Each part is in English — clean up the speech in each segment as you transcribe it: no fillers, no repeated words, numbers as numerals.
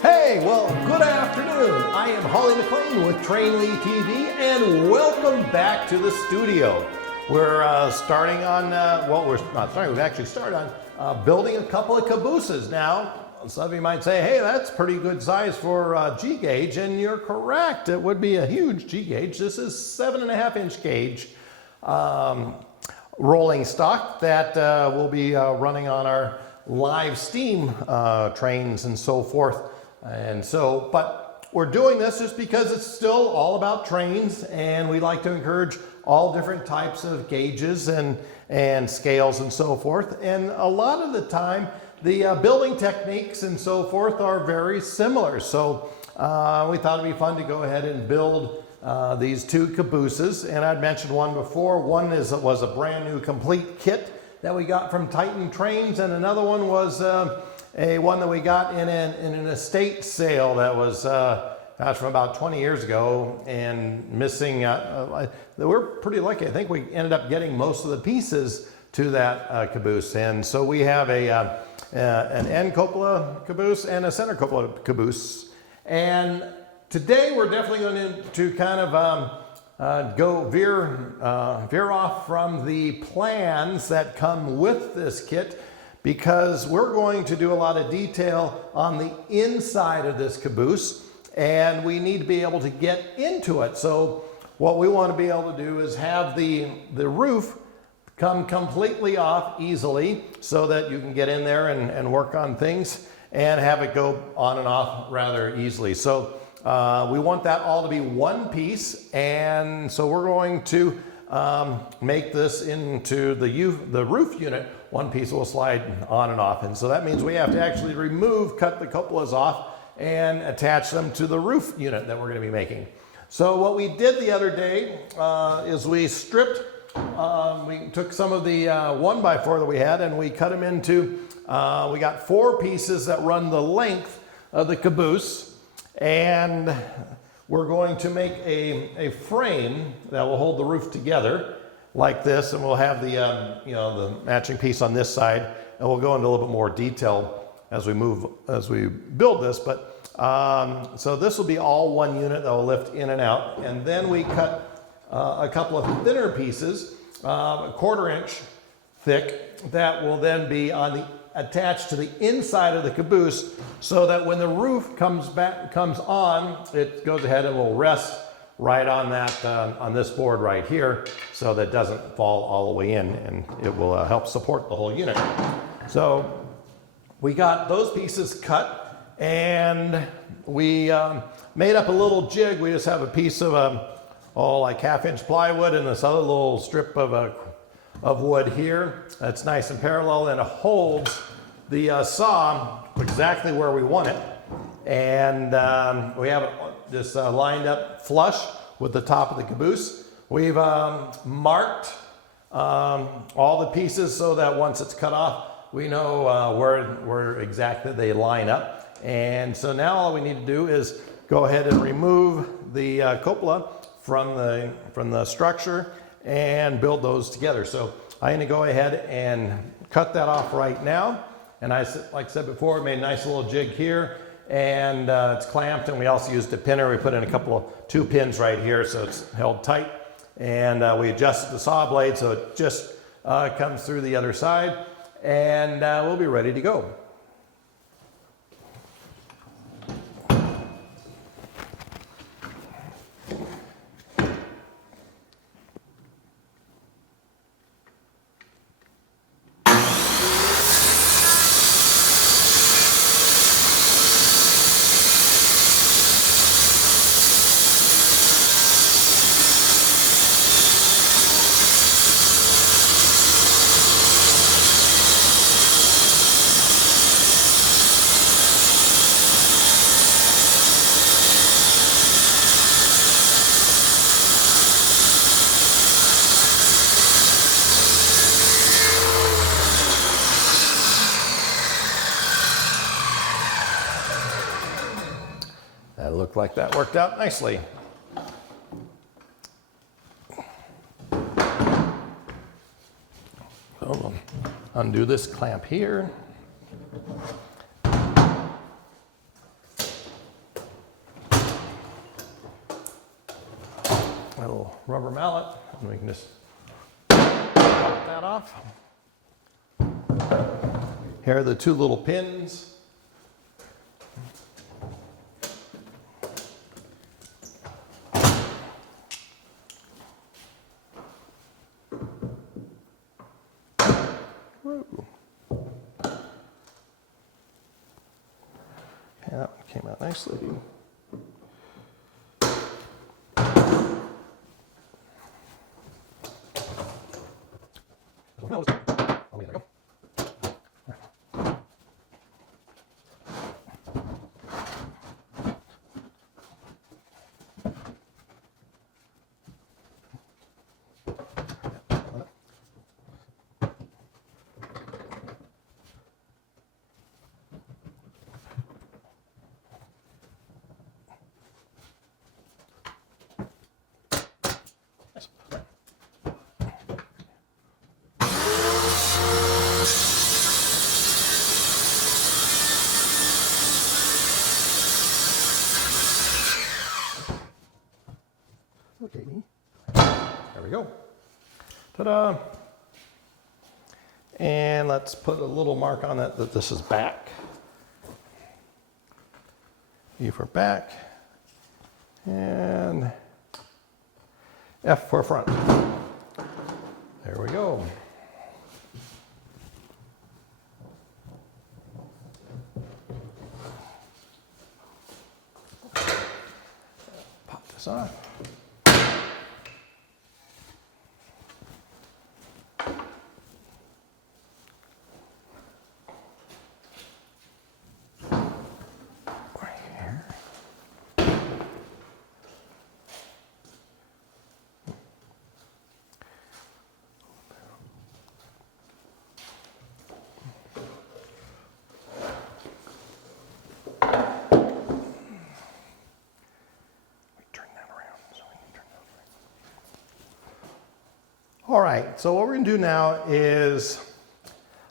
Hey, well, good afternoon. I am Holly McLean with Trainly TV, and welcome back to the studio. We're starting on, well, we're not starting, we've actually started on building a couple of cabooses. Now, some of you might say, hey, that's pretty good size for G gauge, and you're correct. It would be a huge G gauge. This is 7.5-inch gauge rolling stock that will be running on our live steam trains and so forth. And so, but we're doing this just because it's still all about trains, and we like to encourage all different types of gauges and scales and so forth. And a lot of the time, the building techniques and so forth are very similar. So we thought it'd be fun to go ahead and build these two cabooses. And I'd mentioned one before. One was a brand new complete kit that we got from Titian Trains, and another one was one that we got in an estate sale that was from about 20 years ago and missing. We're pretty lucky. I think we ended up getting most of the pieces to that caboose. And so we have an end cupola caboose and a center cupola caboose. And today we're definitely going to kind of go veer off from the plans that come with this kit, because we're going to do a lot of detail on the inside of this caboose, and we need to be able to get into it. So what we want to be able to do is have the roof come completely off easily so that you can get in there and work on things and have it go on and off rather easily. So we want that all to be one piece, and so we're going to make this into the roof unit. One piece will slide on and off, and so that means we have to actually cut the cupolas off and attach them to the roof unit that we're going to be making. So what we did the other day is we stripped, we took some of the 1x4 that we had, and we cut them into, we got 4 pieces that run the length of the caboose, and we're going to make a frame that will hold the roof together like this, and we'll have the the matching piece on this side, and we'll go into a little bit more detail as we build this. But so this will be all one unit that will lift in and out, and then we cut a couple of thinner pieces, a 1/4 inch thick, that will then be attached to the inside of the caboose, so that when the roof comes on, it goes ahead and will rest right on that on this board right here, so that it doesn't fall all the way in, and it will help support the whole unit. So we got those pieces cut, and we made up a little jig. We just have a piece of like 1/2-inch plywood and this other little strip of wood here that's nice and parallel, and it holds the saw exactly where we want it. And we have it just lined up flush with the top of the caboose. We've marked all the pieces so that once it's cut off, we know where exactly they line up. And so now all we need to do is go ahead and remove the cupola from the structure and build those together. So I'm going to go ahead and cut that off right now. And like I said before, we made a nice little jig here, and it's clamped, and we also used a pinner. We put in 2 pins right here so it's held tight, and we adjusted the saw blade so it just comes through the other side, and we'll be ready to go. That looked like that worked out nicely. So we'll undo this clamp here. A little rubber mallet, and we can just pop that off. Here are the two little pins. Yeah, that one came out nicely. Oh, there we go. Okay, there we go. Ta-da! And let's put a little mark on that this is back. E for back, and F for front. There we go. Pop this on. All right, so what we're going to do now is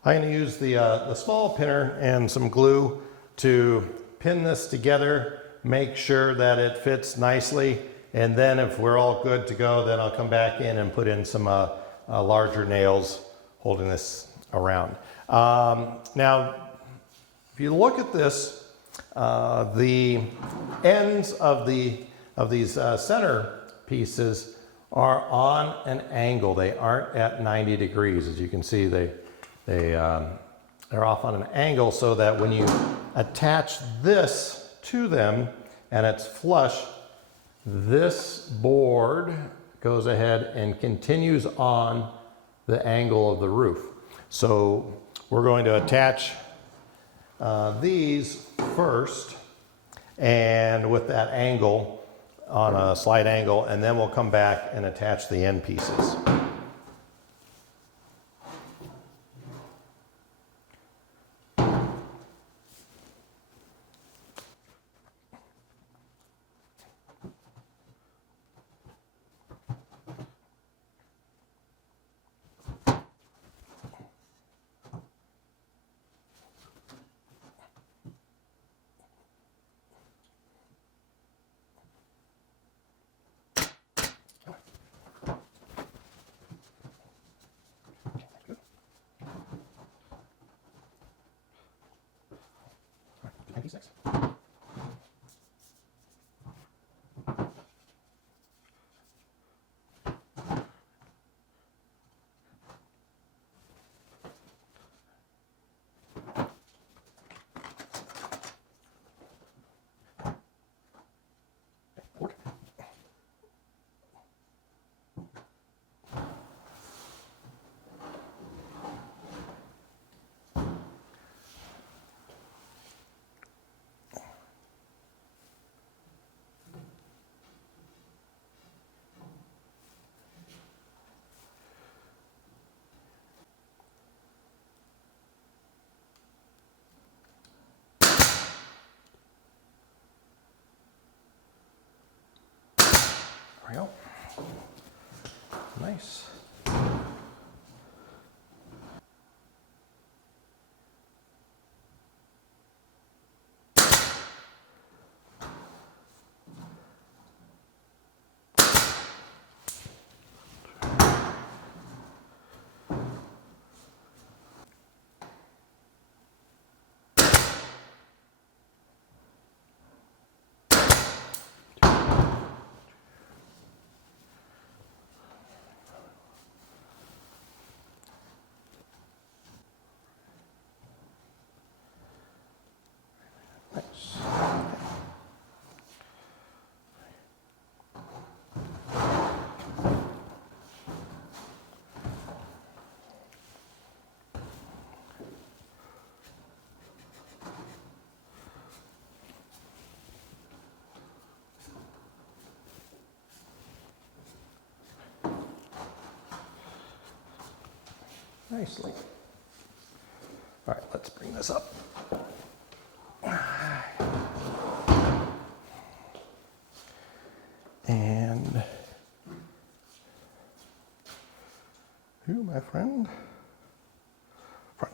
I'm going to use the small pinner and some glue to pin this together, make sure that it fits nicely, and then if we're all good to go, then I'll come back in and put in some larger nails holding this around. Now, if you look at this, the ends of these center pieces are on an angle. They aren't at 90 degrees. As you can see, they're off on an angle so that when you attach this to them and it's flush, this board goes ahead and continues on the angle of the roof. So we're going to attach these first, and with that angle, on a slight angle, and then we'll come back and attach the end pieces. we go. Nice. Nicely. All right, let's bring this up. And you, my friend, front.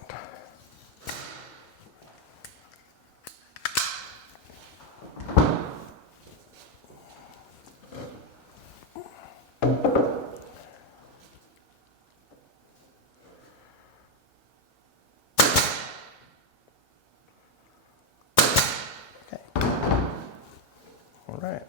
All right.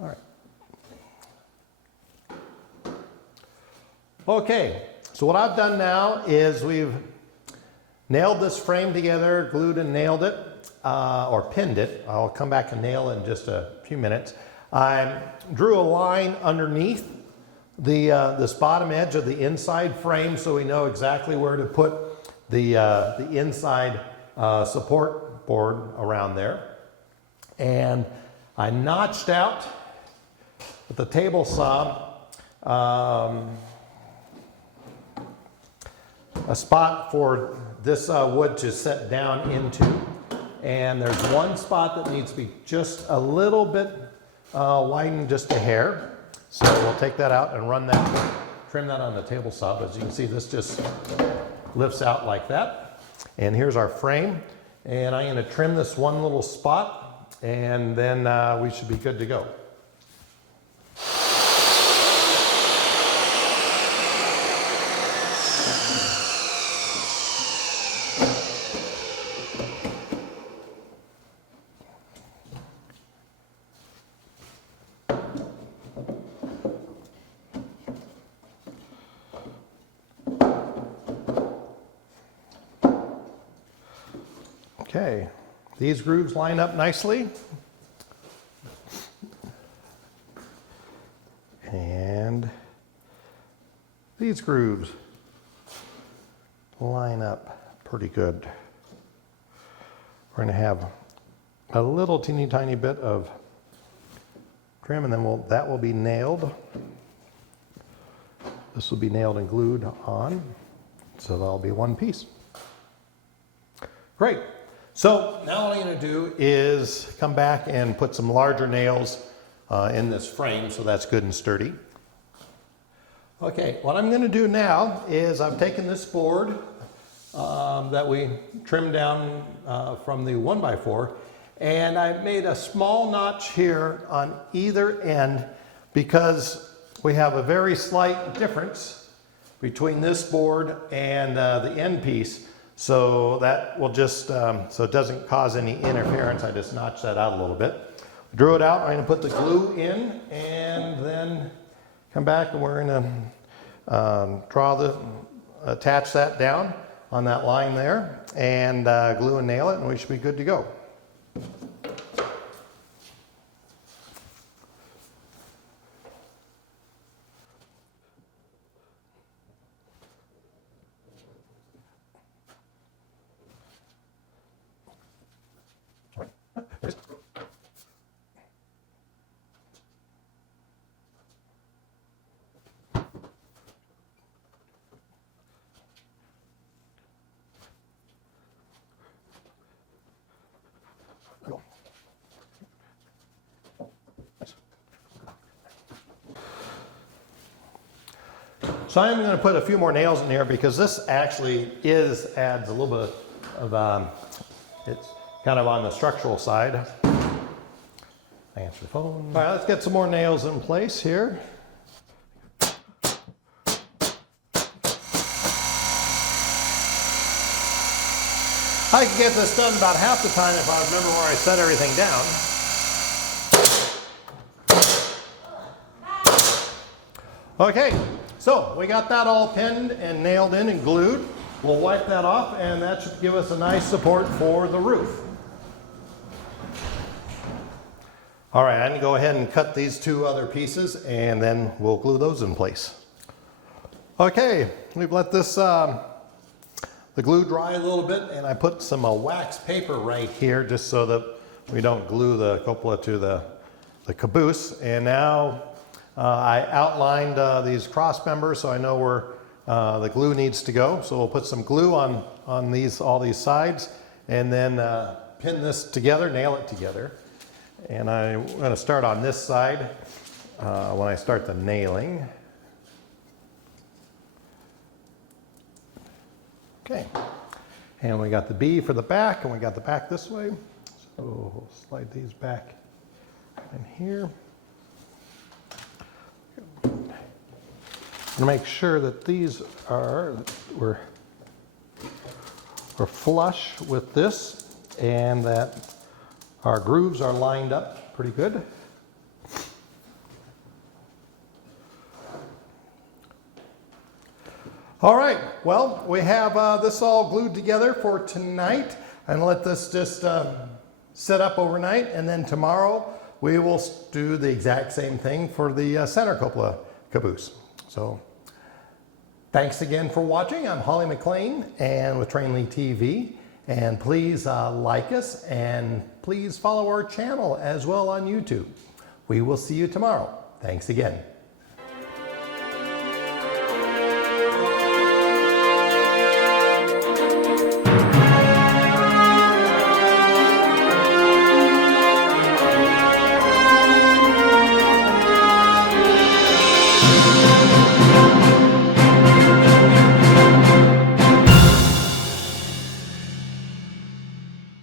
All right. Okay, so what I've done now is we've nailed this frame together, glued and nailed it, or pinned it. I'll come back and nail it in just a few minutes. I drew a line underneath this bottom edge of the inside frame so we know exactly where to put the inside support board around there. And I notched out with the table saw a spot for this wood to set down into. And there's one spot that needs to be just a little bit widened, just a hair. So we'll take that out and run that, trim that on the table saw. But as you can see, this just lifts out like that. And here's our frame. And I'm going to trim this one little spot, and then we should be good to go. Okay, these grooves line up nicely. And these grooves line up pretty good. We're going to have a little teeny tiny bit of trim, and then that will be nailed. This will be nailed and glued on, so that'll be one piece. Great. So now what I'm going to do is come back and put some larger nails in this frame, so that's good and sturdy. Okay, what I'm going to do now is I've taken this board that we trimmed down from the 1x4, and I made a small notch here on either end because we have a very slight difference between this board and the end piece. So that will just, so it doesn't cause any interference, I just notched that out a little bit. Drew it out, I'm going to put the glue in and then come back and we're going to attach that down on that line there and glue and nail it, and we should be good to go. So I'm going to put a few more nails in here because this actually adds a little bit of, it's kind of on the structural side. Answer the phone. All right, let's get some more nails in place here. I can get this done about half the time if I remember where I set everything down. Okay, so we got that all pinned and nailed in and glued. We'll wipe that off and that should give us a nice support for the roof. All right, I'm going to go ahead and cut these two other pieces and then we'll glue those in place. Okay, we've let this the glue dry a little bit, and I put some wax paper right here just so that we don't glue the cupola to the caboose. And now I outlined these cross members so I know where the glue needs to go. So we'll put some glue on all these sides and then pin this together, nail it together. And I'm going to start on this side when I start the nailing. Okay, and we got the B for the back, and we got the back this way. So we'll slide these back in here. I'm gonna make sure that these we're flush with this, and that our grooves are lined up pretty good. All right, well, we have this all glued together for tonight. And let this just set up overnight, and then tomorrow we will do the exact same thing for the center cupola caboose. So thanks again for watching. I'm Holly McLean and with Trainly TV. And please like us and please follow our channel as well on YouTube. We will see you tomorrow. Thanks again.